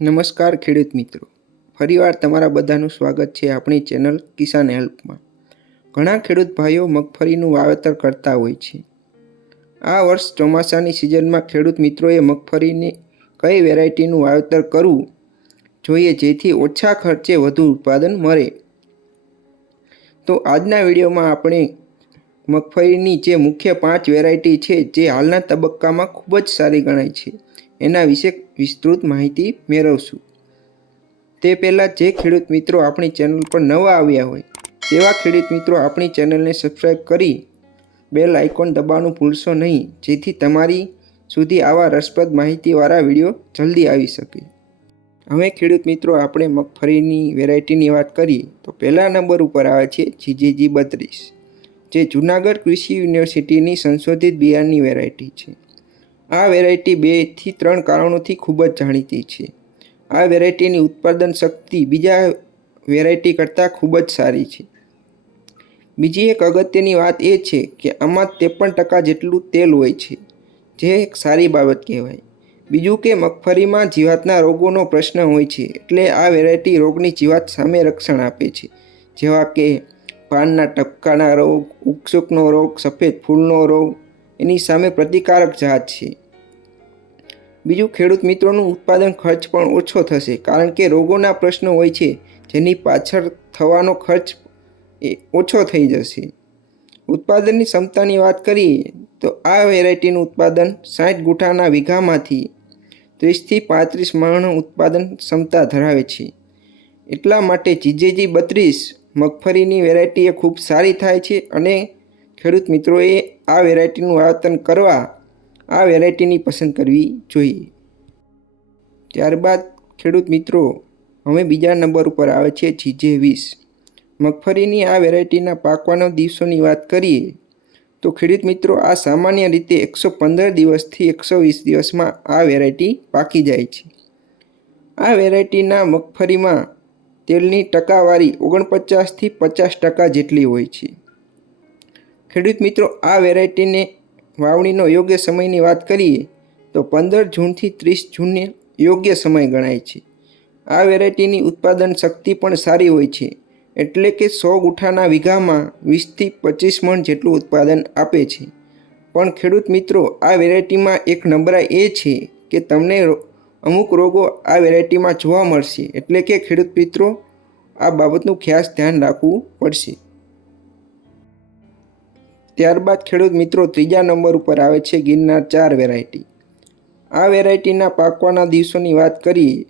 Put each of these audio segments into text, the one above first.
નમસ્કાર ખેડૂત મિત્રો. ફરીવાર તમારા બધાનું સ્વાગત છે આપણી ચેનલ કિસાન હેલ્પમાં. ઘણા ખેડૂત ભાઈઓ મગફળીનું વાવેતર કરતા હોય છે. આ વર્ષ ચોમાસાની સિઝનમાં ખેડૂત મિત્રોએ મગફળીની કઈ વેરાયટીનું વાવેતર કરવું જોઈએ જેથી ઓછા ખર્ચે વધુ ઉત્પાદન મળે? તો આજના વિડીયોમાં આપણે મગફળીની જે મુખ્ય પાંચ વેરાયટી છે જે હાલના તબક્કામાં ખૂબ જ સારી ગણાય છે. એના વિશે વિસ્તૃત માહિતી મેળવશું. તે પહેલાં જે ખેડૂત મિત્રો આપણી ચેનલ પર નવા આવ્યા હોય, તેવા ખેડૂત મિત્રો આપણી ચેનલને સબસ્ક્રાઈબ કરી બેલ આઇકોન દબાવવાનું ભૂલશો નહીં, જેથી તમારી સુધી આવા રસપ્રદ માહિતીવાળા વીડિયો જલ્દી આવી શકે. હવે ખેડૂત મિત્રો, આપણે મગફળીની વેરાયટીની વાત કરીએ, તો પહેલા નંબર ઉપર આવે છે જીજીજી બત્રીસ, જે જૂનાગઢ કૃષિ યુનિવર્સિટીની સંશોધિત બિયારની વેરાયટી છે. આ વેરાયટી બેથી ત્રણ કારણોથી ખૂબ જ જાણીતી છે. આ વેરાયટીની ઉત્પાદન શક્તિ બીજા વેરાયટી કરતાં ખૂબ જ સારી છે. બીજી એક અગત્યની વાત એ છે કે આમાં ત્રેપન ટકા જેટલું તેલ હોય છે, જે એક સારી બાબત કહેવાય. બીજું કે મગફળીમાં જીવાતના રોગોનો પ્રશ્ન હોય છે, એટલે આ વેરાયટી રોગની જીવાત સામે રક્ષણ આપે છે. જેવા કે પાનના ટપકાના રોગ ઉકસુકનો રોગ, સફેદ ફૂલનો રોગ, એની સામે પ્રતિકારક જાત છે. બીજું ખેડૂત મિત્રોનું ઉત્પાદન ખર્ચ પણ ઓછો થશે કારણ કે રોગોના પ્રશ્નો હોય છે, જેની પાછળ થવાનો ખર્ચ એ ઓછો થઈ જશે. ઉત્પાદનની ક્ષમતાની વાત કરીએ, તો આ વેરાયટીનું ઉત્પાદન સાઠ ગુઠાના વીઘામાંથી ત્રીસથી પાંત્રીસ મણ ઉત્પાદન ક્ષમતા ધરાવે છે. એટલા માટે જીજેજી બત્રીસ મગફળીની વેરાયટી એ ખૂબ સારી થાય છે અને ખેડૂત મિત્રોએ આ વેરાયટીનું વાવેતર કરવા આ વેરાયટીની પસંદ કરવી જોઈએ. ત્યારબાદ ખેડૂત મિત્રો હવે બીજા નંબર ઉપર આવે છે જીજે વીસ. મગફળીની આ વેરાયટીના પાકવાના દિવસોની વાત કરીએ, તો ખેડૂત મિત્રો, આ સામાન્ય રીતે એકસો પંદર દિવસથી એકસો વીસ દિવસમાં આ વેરાયટી પાકી જાય છે. આ વેરાયટીના મગફળીમાં તેલની ટકાવારી ઓગણપચાસથી પચાસ ટકા જેટલી હોય છે. ખેડૂત મિત્રો, આ વેરાયટીને વાવણીનો યોગ્ય સમયની વાત કરીએ, તો પંદર જૂનથી ત્રીસ જૂનને યોગ્ય સમય ગણાય છે. આ વેરાયટીની ઉત્પાદન શક્તિ પણ સારી હોય છે, એટલે કે સો ગુઠાના વીઘામાં વીસથી પચીસ મણ જેટલું ઉત્પાદન આપે છે. પણ ખેડૂત મિત્રો, આ વેરાયટીમાં એક નબળાઈ એ છે કે તમને અમુક રોગો આ વેરાયટીમાં જોવા મળશે, એટલે કે ખેડૂત મિત્રો, આ બાબતનું ખાસ ધ્યાન રાખવું પડશે. ત્યારબાદ ખેડૂત મિત્રો ત્રીજા નંબર ઉપર આવે છે ગિરનાર ચાર વેરાયટી આ વેરાયટીના પાકવાના દિવસોની વાત કરીએ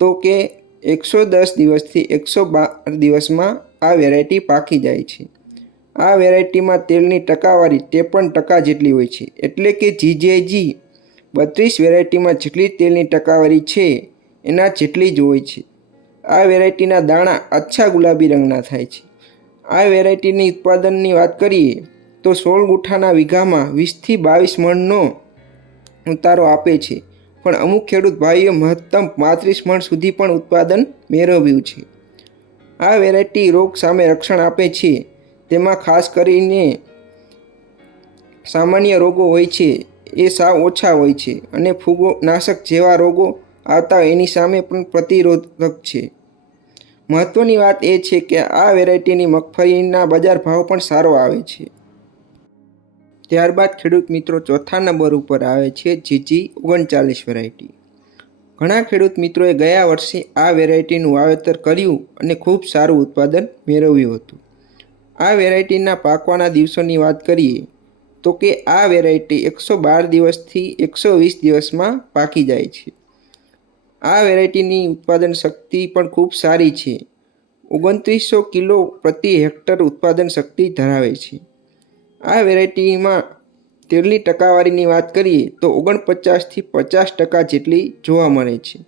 તો કે એકસો દસ દિવસથી એકસો બાર દિવસમાં આ વેરાયટી પાકી જાય છે. આ વેરાયટીમાં તેલની ટકાવારી ત્રેપન ટકા જેટલી હોય છે. એટલે કે જીજેજી બત્રીસ વેરાયટીમાં જેટલી તેલની ટકાવારી છે, એના જેટલી જ હોય છે. આ વેરાયટીના દાણા આછા ગુલાબી રંગના થાય છે. આ વેરાયટીની ઉત્પાદનની વાત કરીએ તો સોળ ગુઠાના વીઘામાં વીસથી બાવીસ મણનો ઉતારો આપે છે. પણ અમુક ખેડૂત ભાઈઓ મહત્તમ પાંત્રીસ મણ સુધી પણ ઉત્પાદન મેળવ્યું છે. આ વેરાયટી રોગ સામે રક્ષણ આપે છે. તેમાં ખાસ કરીને સામાન્ય રોગો હોય છે. એ સાવ ઓછા હોય છે અને ફૂગો નાશક જેવા રોગો આવતા એની સામે પણ પ્રતિરોધક છે. મહત્ત્વની વાત એ છે કે આ વેરાયટીની મગફળીના બજાર ભાવ પણ સારો આવે છે. ત્યારબાદ ખેડૂત મિત્રો ચોથા નંબર ઉપર આવે છે જીજી ઓગણચાલીસ વેરાયટી ઘણા ખેડૂત મિત્રોએ ગયા વર્ષે આ વેરાયટીનું વાવેતર કર્યું અને ખૂબ સારું ઉત્પાદન મેળવ્યું હતું. આ વેરાયટીના પાકવાના દિવસોની વાત કરીએ તો કે આ વેરાયટી એકસો બાર દિવસથી એકસો વીસ દિવસમાં પાકી જાય છે. આ વેરાયટીની ઉત્પાદન શક્તિ પણ ખૂબ સારી છે. ઓગણત્રીસો કિલો પ્રતિ હેક્ટર ઉત્પાદન શક્તિ ધરાવે છે. આ વેરાયટીમાં તેલની ટકાવારીની વાત કરીએ તો ઓગણપચાસથી પચાસ ટકા જેટલી જોવા મળે છે.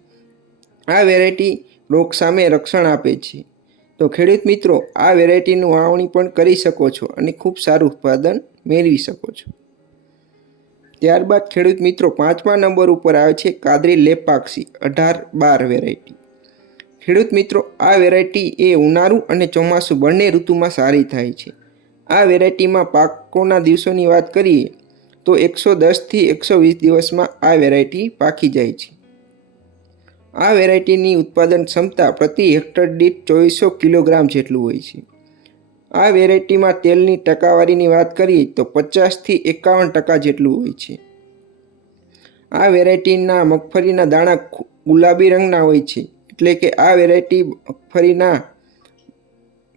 આ વેરાયટી રોગ સામે રક્ષણ આપે છે. તો ખેડૂત મિત્રો, આ વેરાયટીનું વાવણી પણ કરી શકો છો અને ખૂબ સારું ઉત્પાદન મેળવી શકો છો. ત્યારબાદ ખેડૂત મિત્રો, પાંચમા નંબર ઉપર આવે છે કાદરી લેપાક્ષી, અઢાર બાર વેરાયટી. ખેડૂત મિત્રો, આ વેરાયટી એ ઉનાળુ અને ચોમાસું બંને ઋતુમાં સારી થાય છે. આ વેરાયટીમાં પાકોના દિવસોની વાત કરીએ, તો એકસો દસથી એકસો વીસ દિવસમાં આ વેરાયટી પાકી જાય છે. આ વેરાયટીની ઉત્પાદન ક્ષમતા પ્રતિ હેક્ટર દીઠ ચોવીસો કિલોગ્રામ જેટલું હોય છે. આ વેરાયટીમાં તેલની ટકાવારીની વાત કરીએ, તો પચાસથી એકાવન ટકા જેટલું હોય છે. આ વેરાયટીના મગફળીના દાણા ગુલાબી રંગના હોય છે, એટલે કે આ વેરાયટી મગફળીના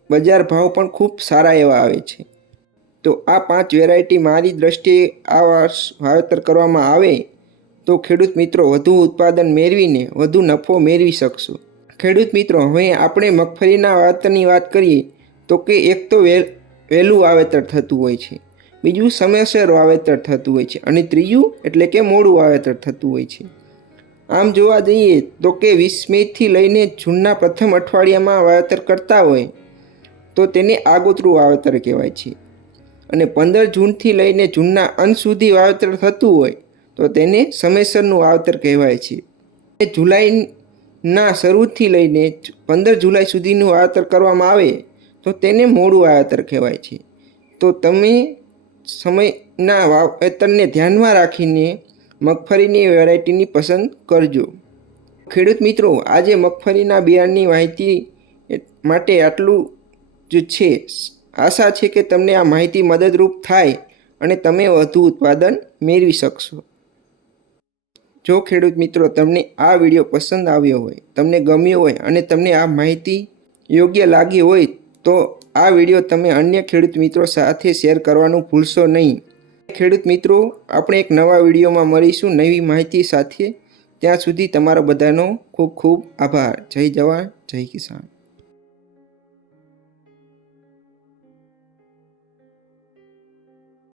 બજાર ભાવ પણ ખૂબ સારા એવા આવે છે. તો આ પાંચ વેરાયટી મારી દ્રષ્ટિએ આ વર્ષ વાવેતર કરવામાં આવે તો ખેડૂત મિત્રો વધુ ઉત્પાદન મેળવીને વધુ નફો મેળવી શકશો. ખેડૂત મિત્રો, હવે આપણે મગફળીના વાવેતરની વાત કરીએ તો કે એક તો વે વહેલું વાવેતર થતું હોય છે, બીજું સમયસર વાવેતર થતું હોય છે અને ત્રીજું એટલે કે મોડું વાવેતર થતું હોય છે. આમ જોવા જઈએ તો કે વીસ મેથી લઈને જૂનના પ્રથમ અઠવાડિયામાં વાવેતર કરતા હોય તો તેને આગોતરું વાવેતર કહેવાય છે. અને પંદર જૂનથી લઈને જૂનના અંત સુધી વાવેતર થતું હોય, તો તેને સમયસરનું વાવેતર કહેવાય છે. અને જુલાઈના શરૂથી લઈને પંદર જુલાઈ સુધીનું વાવેતર કરવામાં આવે, તો તેને મોડું વાવેતર કહેવાય છે. તો તમે સમયના વાવેતરને ધ્યાનમાં રાખીને મગફળીની વેરાયટીની પસંદ કરજો. ખેડૂત મિત્રો, આજે મગફળીના બિયારણની માહિતી માટે આટલું જ છે. આશા છે કે તમને આ માહિતી મદદરૂપ થાય અને તમે વધુ ઉત્પાદન મેળવી શકશો. જો ખેડૂત મિત્રો તમને આ વીડિયો પસંદ આવ્યો હોય, તમને ગમ્યો હોય અને તમને આ માહિતી યોગ્ય લાગી હોય, તો આ વીડિયો તમે અન્ય ખેડૂત મિત્રો સાથે શેર કરવાનું ભૂલશો નહીં. ખેડૂત મિત્રો, આપણે એક નવા વિડીયોમાં મળીશું નવી માહિતી સાથે. ત્યાં સુધી તમારો બધાનો ખૂબ ખૂબ આભાર. જય જવાન, જય કિસાન.